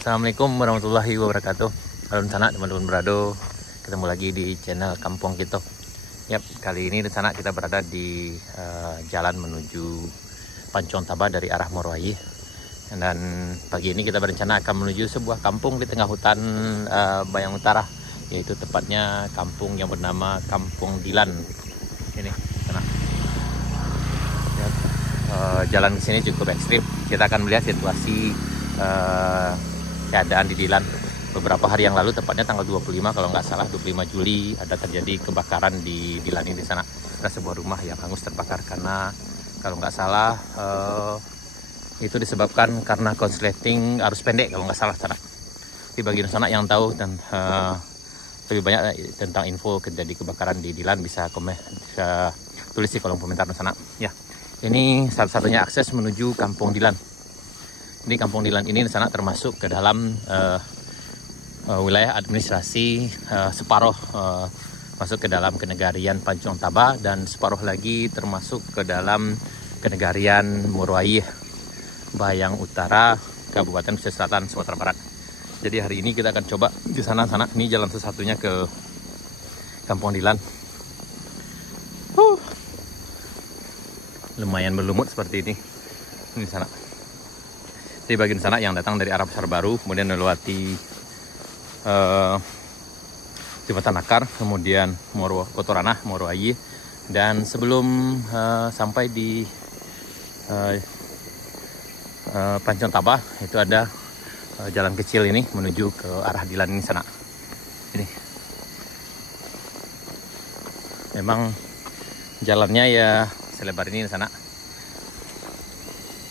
Assalamualaikum warahmatullahi wabarakatuh. Salam sana teman-teman berado. Ketemu lagi di channel Kampung Kita. Yap, kali ini rencana kita berada di jalan menuju Pancong Taba dari arah Moroayi. Dan pagi ini kita berencana akan menuju sebuah kampung di tengah hutan Bayang Utara, yaitu tepatnya kampung yang bernama Kampung Dilan. Ini sana. Yap, jalan ke sini cukup ekstrim. Kita akan melihat situasi keadaan di Dilan. Beberapa hari yang lalu, tepatnya tanggal 25 kalau nggak salah, 25 Juli ada terjadi kebakaran di Dilan ini di sana. Ada sebuah rumah yang hangus terbakar karena kalau nggak salah itu disebabkan karena konsleting arus pendek kalau nggak salah sana. Di bagian sana yang tahu dan lebih banyak tentang info terjadi kebakaran di Dilan bisa tulis di kolom komentar di sana. Ya, ini satu-satunya akses menuju Kampung Dilan. Ini Kampung Dilan ini di sana termasuk ke dalam wilayah administrasi separuh masuk ke dalam Kenegarian Pancong Taba dan separuh lagi termasuk ke dalam Kenegarian Moroayi Bayang Utara, Kabupaten Pesisir Selatan, Sumatera Barat. Jadi hari ini kita akan coba di sana. Ini jalan satu-satunya ke Kampung Dilan. Lumayan berlumut seperti ini. Ini di sana. Di bagian sana yang datang dari arah Pasar Baru, kemudian melewati Jembatan Akar, kemudian Kotoranah, Moroayi, dan sebelum sampai di Pancong Taba itu ada jalan kecil ini menuju ke arah Dilan ini sana. Ini memang jalannya ya selebar ini di sana.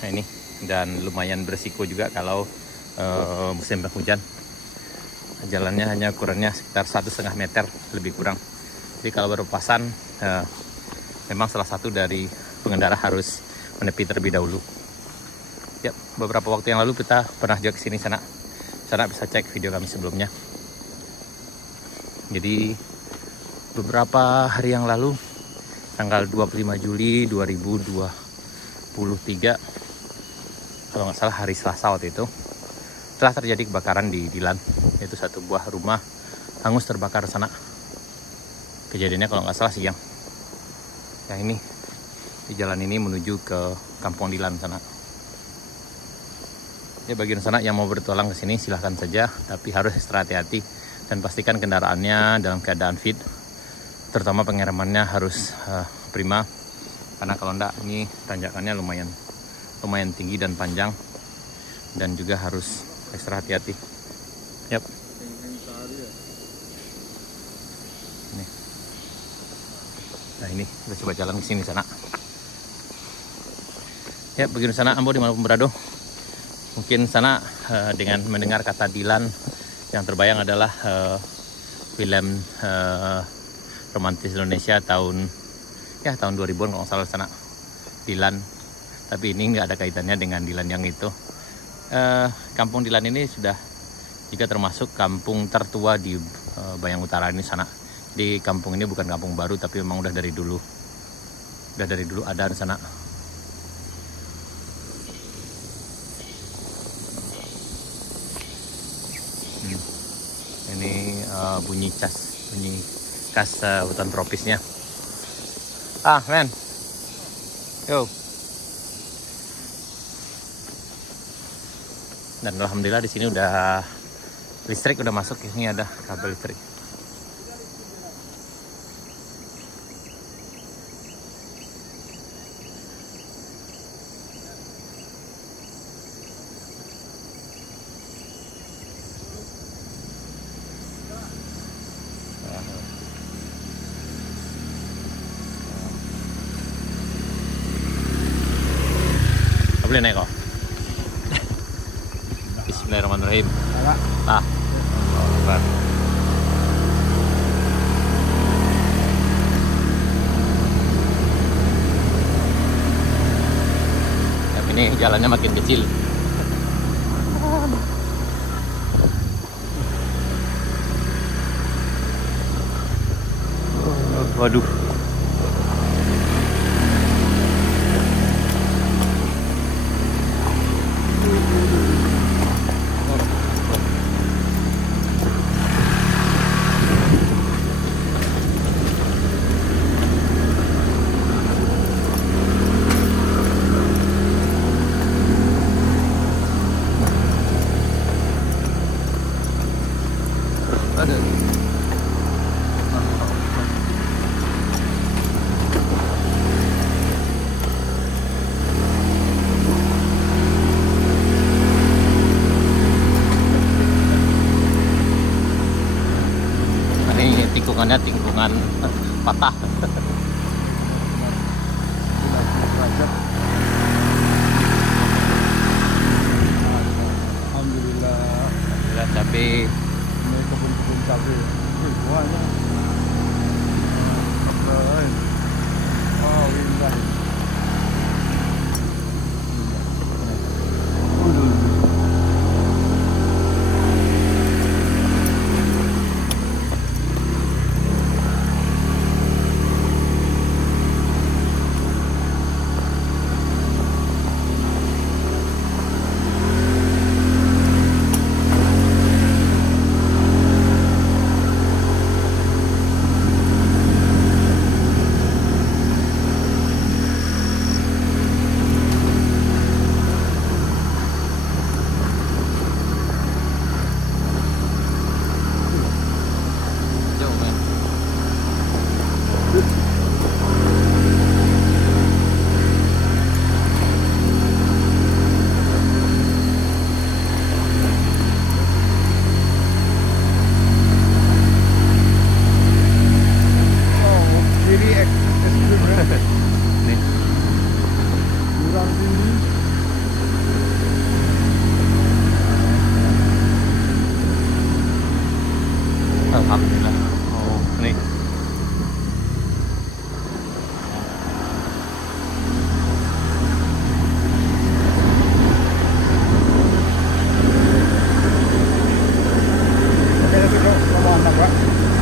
Nah ini, dan lumayan berisiko juga kalau musim penghujan. Jalannya hanya ukurannya sekitar 1,5 meter lebih kurang. Jadi kalau berpapasan memang salah satu dari pengendara harus menepi terlebih dahulu. Ya, beberapa waktu yang lalu kita pernah juga kesini sana bisa cek video kami sebelumnya. Jadi beberapa hari yang lalu, tanggal 25 Juli 2023, kalau nggak salah hari Selasa waktu itu, telah terjadi kebakaran di Dilan, yaitu satu buah rumah hangus terbakar sana. Kejadiannya kalau nggak salah siang. Yang ini di jalan ini menuju ke Kampung Dilan sana. Ya, bagian sana yang mau bertualang ke sini silahkan saja, tapi harus ekstra hati-hati dan pastikan kendaraannya dalam keadaan fit. Terutama pengeremannya harus prima, karena kalau enggak ini tanjakannya lumayan tinggi dan panjang, dan juga harus ekstra hati-hati. Yap. Nih. Nah ini kita coba jalan ke sini sana. Ya, begini sana Ambo dimanapun berada. Mungkin sana dengan mendengar kata Dilan, yang terbayang adalah film romantis Indonesia tahun 2000-an kalau nggak salah sana, Dilan. Tapi ini nggak ada kaitannya dengan Dilan yang itu. Kampung Dilan ini sudah juga termasuk kampung tertua di Bayang Utara ini sana. Di kampung ini bukan kampung baru, tapi memang udah dari dulu ada di sana. Ini bunyi khas hutan tropisnya. Men, yo. Dan alhamdulillah di sini udah listrik udah masuk. Ini ada kabel listrik. Boleh naik kok. Bismillahirrahmanirrahim. Ini jalannya makin kecil. Waduh. Aduh. Ini tikungannya tikungan patah. Alhamdulillah Cabai. ini kebun-kebun cabai. Banyak. Oh, indah. Alhamdulillah. Oh, nih.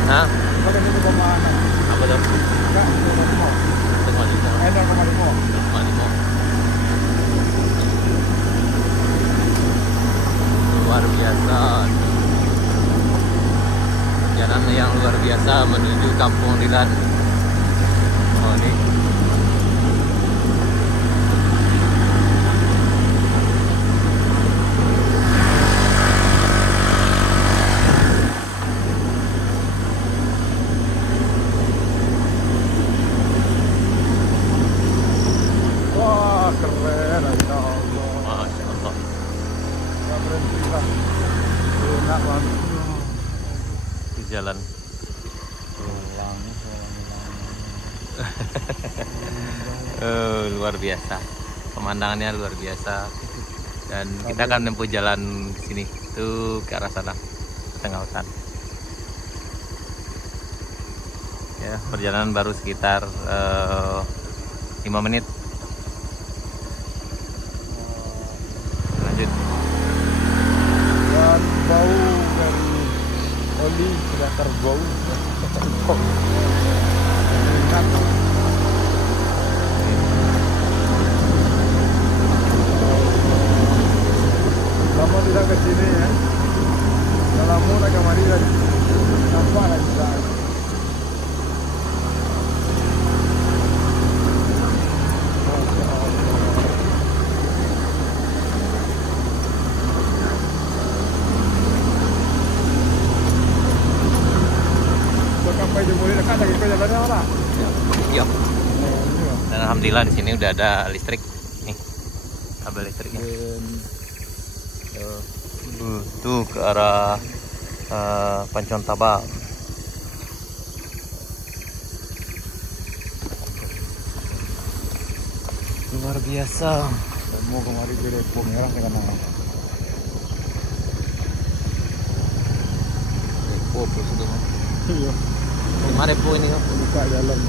Hah? Apa tuh? Luar biasa. Jalan yang luar biasa menuju Kampung Rilan. Oh, ini. Wah, keren, ya Allah. Masya Allah. Nggak berhenti lah. Enak banget. Di jalan. Luar biasa. Pemandangannya luar biasa. Dan kita akan menempuh jalan di sini tuh ke arah sana, tengah hutan. Ya, perjalanan baru sekitar 5 menit. Lanjut. Dan bau dari oli sudah terbau. Enak. Lama tidak ke sini ya. Kalau mau nak kemari tadi nampak lagi tak. Sampai jumpa dekat lagi ke jalannya apa? Yuk. Dan alhamdulillah di sini udah ada listrik. Nih, kabel listriknya. Tuh ke arah Pancon Taba. Luar biasa. Mau kemari ke Depok merah dengan nama. Depo plus itu. Iya. Kemana Depo ini? Buka jalan.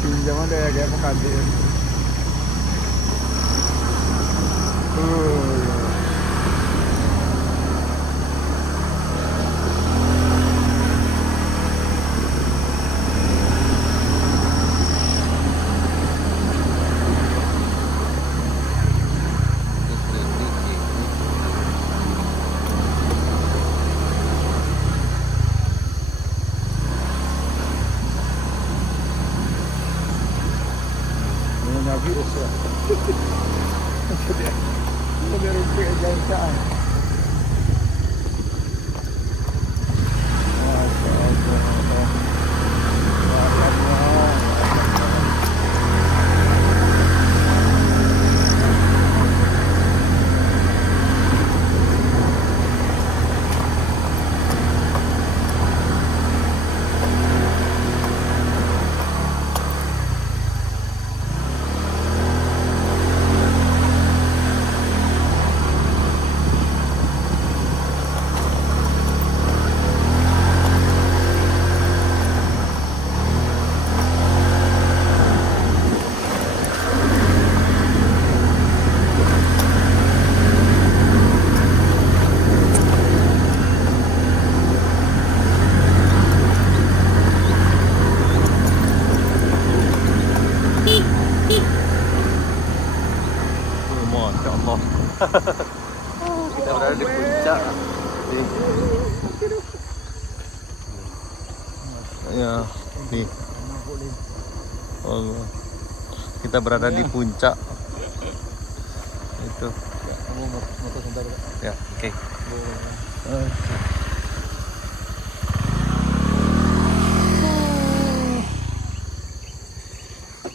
Pinjam ada ya kayak pekadil. Virus ya. Sudah rumput jauh. Kita berada di puncak. Ya, nih. Oh, kita berada di puncak. Itu. Kamu motor sebentar. Ya, oke.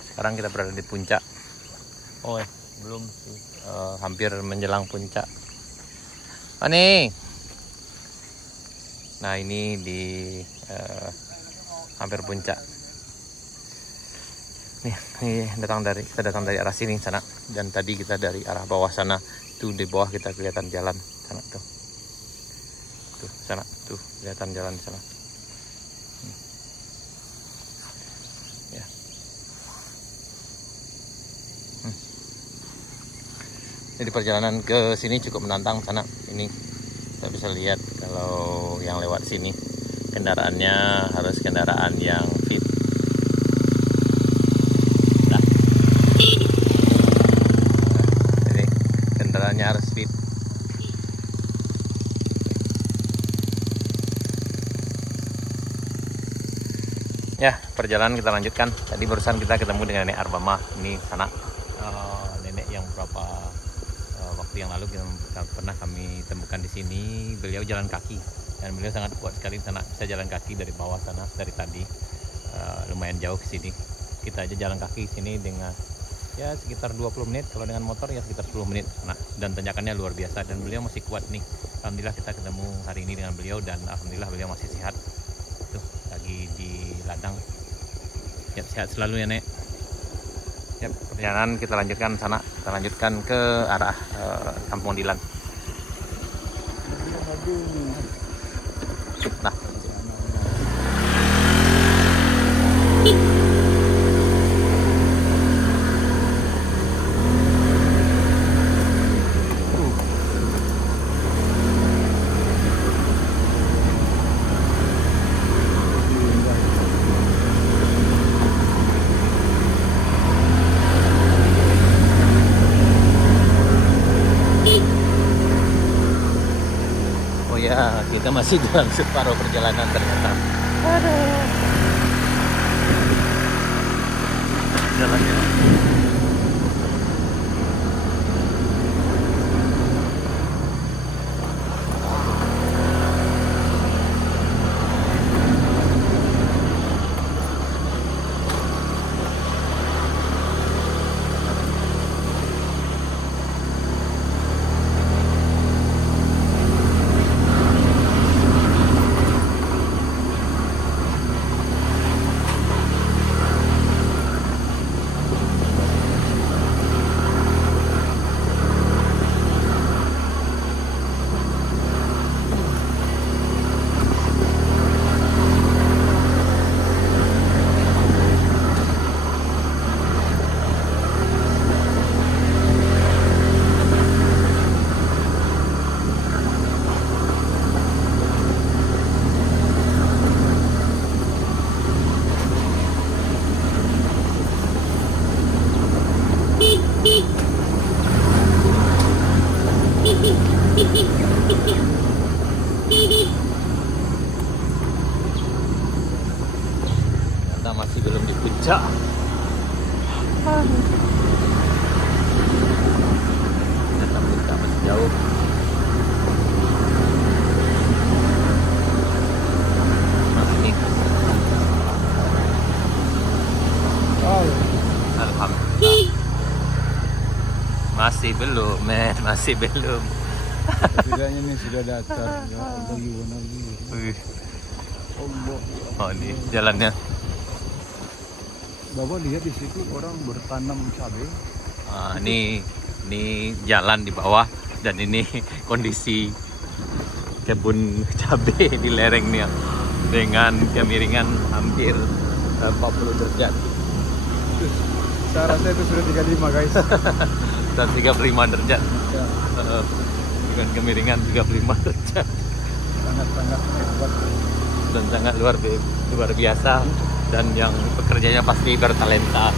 Sekarang kita berada di puncak. Oh, belum sih. Hampir menjelang puncak. Nih. Nah, ini di hampir puncak. Nih, kita datang dari arah sini sana, dan tadi kita dari arah bawah sana. Tuh di bawah kita kelihatan jalan sana tuh. Tuh sana, tuh kelihatan jalan di sana. Ya. Jadi perjalanan ke sini cukup menantang sana. Ini kita bisa lihat kalau yang lewat sini kendaraannya harus kendaraan yang fit. Nah, jadi kendaraannya harus fit. Ya, perjalanan kita lanjutkan. Tadi barusan kita ketemu dengan Nenek Arbama. Ini sana nenek yang berapa waktu yang lalu kita pernah kami temukan di sini. Beliau jalan kaki dan beliau sangat kuat sekali di sana, bisa jalan kaki dari bawah sana dari tadi. Lumayan jauh ke sini. Kita aja jalan kaki sini dengan ya sekitar 20 menit, kalau dengan motor ya sekitar 10 menit. Nah, dan tanjakannya luar biasa dan beliau masih kuat nih. Alhamdulillah kita ketemu hari ini dengan beliau dan alhamdulillah beliau masih sehat. Tuh, lagi di ladang. Ya, sehat selalu ya, Nek. Ya, perjalanan kita lanjutkan sana. Kita lanjutkan ke arah Kampung Dilan. Nah. Ya, kita masih dalam separuh perjalanan ternyata. Aduh. Jalannya. Kita masih belum di puncak. Ternyata puncak masih jauh. Nah, ini. Alhamdulillah. Masih belum, men. Masih belum. Setidaknya ini sudah datar. Ya Allah, Oh, ini jalannya. Bapak lihat di situ orang bertanam cabai. Ini jalan di bawah dan ini kondisi kebun cabai di lereng nih dengan kemiringan hampir 40 derajat. Saya rasa itu sudah 35 guys. Dan 35 derajat. Ya. Dengan kemiringan 35 derajat. Sangat-sangat hebat. Dan sangat luar biasa. Dan yang pekerjanya pasti bertalenta.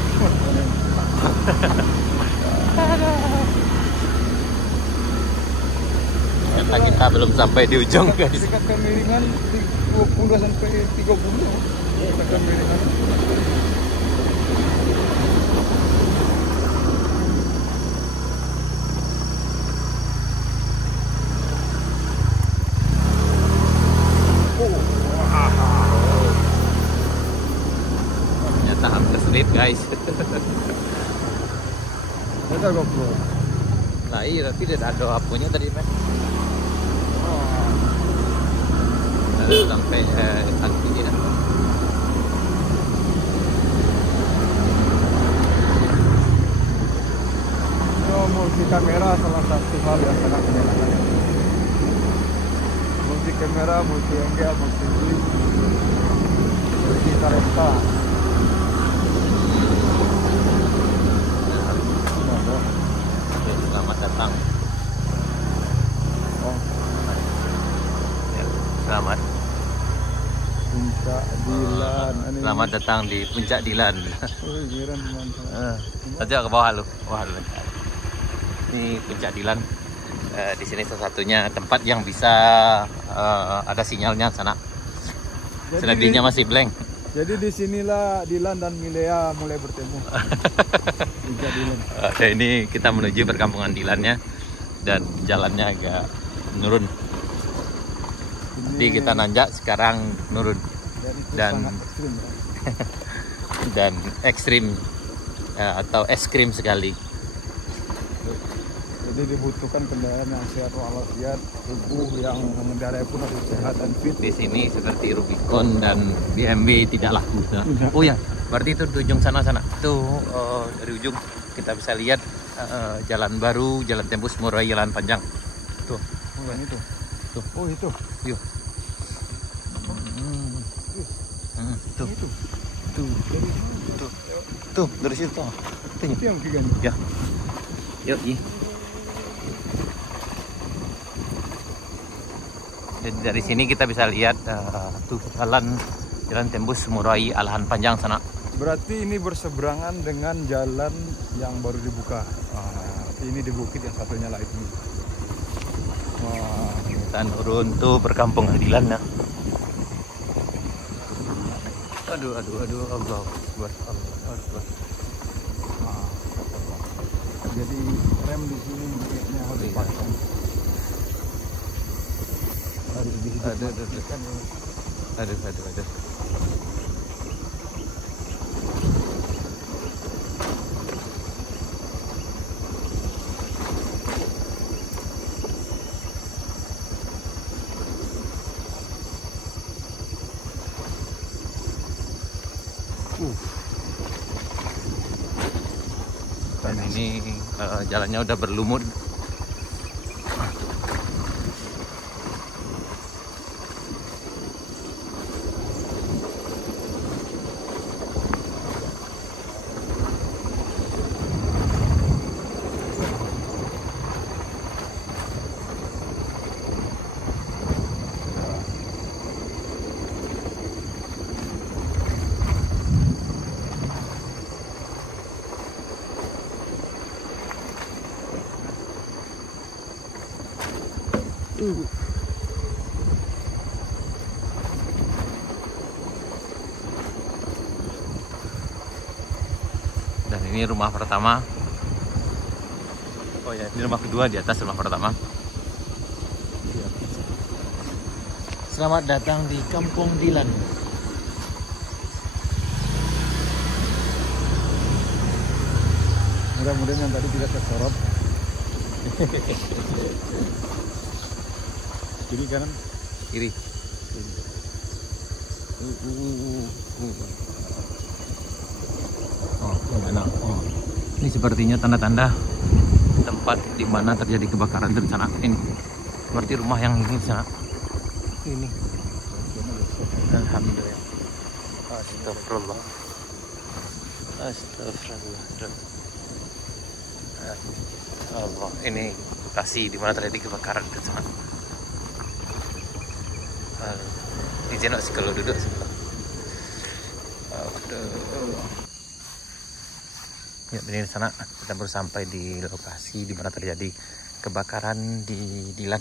Ternyata kita belum sampai di ujung, guys. Dekat kemiringan 20 sampai 30. Dekat kemiringan. Ternyata hampir slip, guys. Ada GoPro. Nah iya, tapi tidak ada apunya tadi, Mas. Ada sampai kaki tidak. Itu multi kamera salah satu hal yang sangat menyenangkan. Multi kamera, multi angle, multi zoom, multi kareta. Oke, selamat datang. Oh, Ya, selamat. Puncak Dilan. Selamat datang di Puncak Dilan. Oh, keren mantap. Saja ke bawah lu, Ini Puncak Dilan. Di sini salah satunya tempat yang bisa ada sinyalnya sana. Selebihnya masih blank. Jadi disinilah Dilan dan Milea mulai bertemu. Puncak Dilan. Ini kita menuju perkampungan Dilannya dan jalannya agak menurun. Jadi kita nanjak sekarang menurun dan sangat ekstrim, ya. dan ekstrim atau es krim sekali. Jadi dibutuhkan kendaraan yang sehat walafiat, tubuh yang mengendarai pun harus sehat dan fit. Di sini seperti Rubicon dan BMW tidak laku. Tidak. Oh ya, berarti itu di ujung sana. Tuh dari ujung kita bisa lihat jalan baru, jalan tembus Murai Jalan Panjang. Tuh, Oh, yang itu. Tuh. Oh, itu. yuk. Tuh, Itu. tuh dari situ. Tuh. Itu yang tiga nih. Ya, yuk. Jadi dari sini kita bisa lihat tuh jalan tembus Murai Alahan Panjang sana. Berarti ini berseberangan dengan jalan yang baru dibuka. Ini di bukit yang satunya lah itu. Wah, Kita turun tuh perkampungan Dilan ya. Aduh, Allah Akbar. Nah, jadi rem di sini kayaknya harus dipasang. Harus dihidupkan. Aduh. Dan ini jalannya udah berlumut. Dan ini rumah pertama. Oh ya, ini rumah kedua, di atas rumah pertama. Selamat datang di Kampung Dilan. Mudah-mudahan yang tadi tidak tersorot. Kiri kanan. Kiri. Oh, mana? Oh. Ini sepertinya tanda-tanda tempat di mana terjadi kebakaran di sana. Ini seperti rumah yang ini di sana. Ini. Alhamdulillah. Astagfirullah. Allah, ini lokasi di mana terjadi kebakaran di sana. Izin sih kalau duduk sebelah. Ya, di sana kita baru sampai di lokasi di mana terjadi kebakaran di Dilan.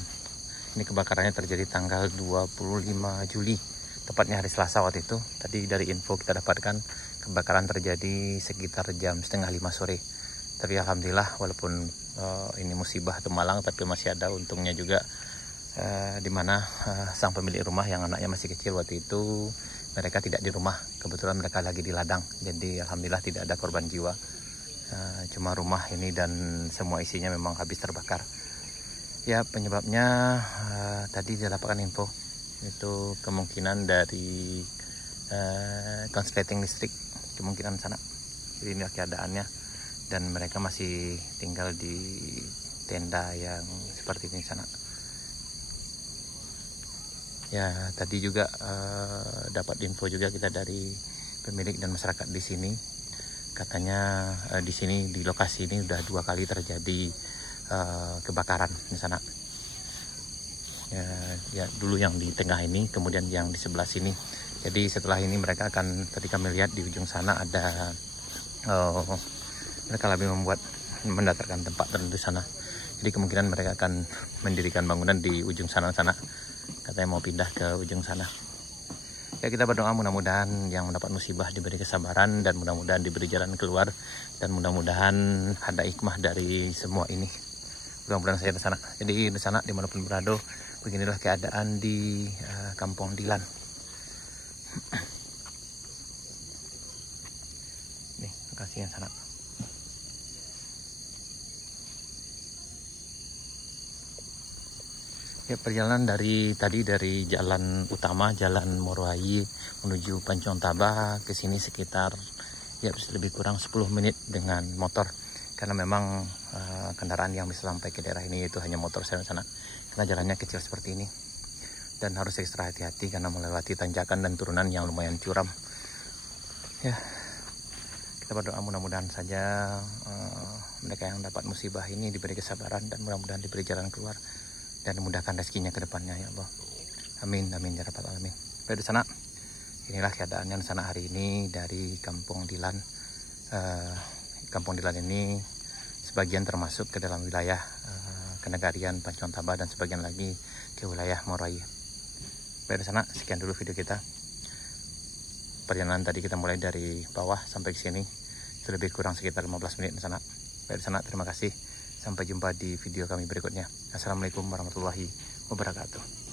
Ini kebakarannya terjadi tanggal 25 Juli, tepatnya hari Selasa waktu itu. Tadi dari info kita dapatkan kebakaran terjadi sekitar jam 4:30 sore. Tapi alhamdulillah walaupun ini musibah atau malang, tapi masih ada untungnya juga, di mana sang pemilik rumah yang anaknya masih kecil waktu itu, mereka tidak di rumah. Kebetulan mereka lagi di ladang, jadi alhamdulillah tidak ada korban jiwa. Cuma rumah ini dan semua isinya memang habis terbakar. Ya, penyebabnya tadi didapatkan info itu kemungkinan dari konsleting listrik, kemungkinan sana. Jadi inilah keadaannya, dan mereka masih tinggal di tenda yang seperti ini sana. Ya, tadi juga dapat info juga kita dari pemilik dan masyarakat di sini. Katanya di sini, di lokasi ini udah 2 kali terjadi kebakaran di sana. Ya, dulu yang di tengah ini, kemudian yang di sebelah sini. Jadi setelah ini mereka akan, tadi kami lihat di ujung sana ada mereka lebih mendatarkan tempat tertentu sana. Jadi kemungkinan mereka akan mendirikan bangunan di ujung sana. Katanya mau pindah ke ujung sana. Ya, kita berdoa mudah-mudahan yang mendapat musibah diberi kesabaran, dan mudah-mudahan diberi jalan keluar, dan mudah-mudahan ada hikmah dari semua ini. Mudah-mudahan saya di sana. Jadi di sana dimanapun berada, beginilah keadaan di Kampung Dilan. Nih, lokasi yang sana. Ya, perjalanan dari jalan utama, jalan Moroai menuju Pancong Taba ke sini sekitar lebih kurang 10 menit dengan motor. Karena memang kendaraan yang bisa sampai ke daerah ini itu hanya motor sana, karena jalannya kecil seperti ini, dan harus ekstra hati-hati karena melewati tanjakan dan turunan yang lumayan curam. Ya, kita berdoa mudah-mudahan saja mereka yang dapat musibah ini diberi kesabaran, dan mudah-mudahan diberi jalan keluar, dan dimudahkan rezekinya ke depannya, ya Allah. Amin, amin ya rabbal alamin. Baik, di sana inilah keadaannya di sana hari ini dari Kampung Dilan. Kampung Dilan ini sebagian termasuk ke dalam wilayah Kenegarian Pancong Taba, dan sebagian lagi ke wilayah Moroai. Baik, di sana sekian dulu video kita. Perjalanan tadi kita mulai dari bawah sampai ke sini, itu lebih kurang sekitar 15 menit di sana. Baik, di sana terima kasih. Sampai jumpa di video kami berikutnya. Assalamualaikum warahmatullahi wabarakatuh.